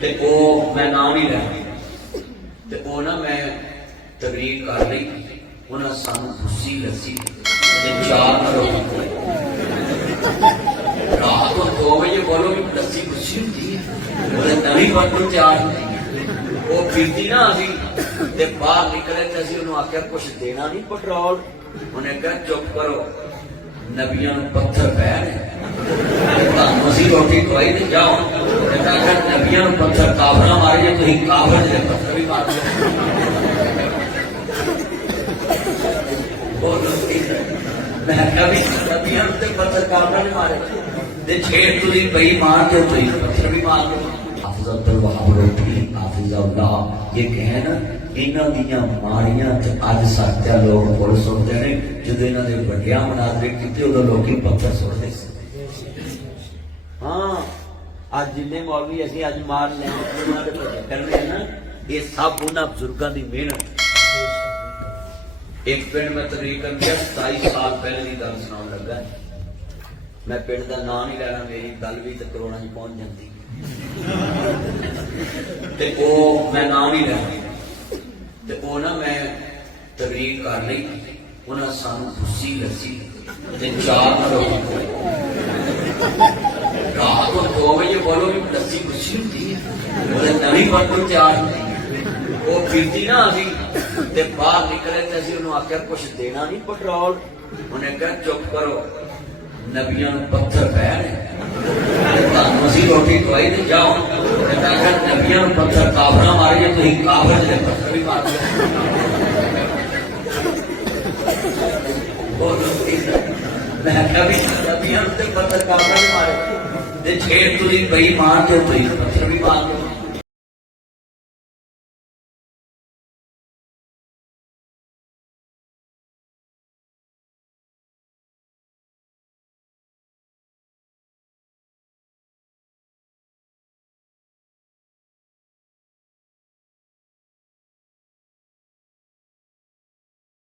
تے او میں نام ہی لینا تے او نا میں تقریر کر رہی انہاں سانو بھسی لسی تے 4 کرو رات کو 2 بجے بولو کہ لسی بھسی ہوتی ہے وہ نویں بندو تیار ہوتی ہے وہ پیتی نا اسی تے باہر نکلے تے اسی انہوں آکھیا کچھ دینا نہیں پٹرول انہیں کہا چپ کرو نبیوں نے پتھر پہنے اسی روٹی کھوائی تے جاؤ نبیوں نے پتھر کافرہ مارے جائے تو ہی کافر جائے پتھر بھی مار دے میں کبھی نبیوں نے پتھر کافرہ نے مارے تے چھیڑ تو دی بئی مار دے تو ہی پتھر بھی مار دے حافظ عبدالوہاب روٹی حافظ اللہ یہ کہیں نا انہاں دیاں ماریاں تے اج ساتھیا لوگ بول سکتے ہیں جدو انہاں دے بڑیاں مناظرے کیتے ادو لوگ پتھر سٹتے سے ہاں اج جن مولوی اسی اج مار لیں انہاں دے کرنے ہیں نا یہ سب انہاں بزرگاں دی محنت ایک پنڈ میں تقریر کر گیا 27 سال پہلے کی گل سناؤ لگا میں پنڈ کا نام نہیں لینا میری گل بھی تو کروڑا چ پہنچ جاتی تے او میں نام ہی لینا تے او نا میں تقریر کر رہی انہاں سانو بھسی لسی تے 4 کرو رات کو 2 بجے بولو کہ لسی بھسی ہوتی ہے وہ نویں بندو تیار ہوتی ہے وہ پیتی نا اسی تے باہر نکلے تے اسی انہوں آکھیا کچھ دینا نہیں پٹرول انہیں کہا چپ کرو نبیوں نے پتھر پہنے اسی روٹی کھوائی تے جاؤ نبیوں نے پتھر کافرہ مارے جائے تو ہی کافر جائے پتھر بھی مار دے میں کبھی نبیوں نے پتھر کافرہ نے مارے تے چھیڑ تو دی بئی مار دے تو ہی پتھر بھی مار دے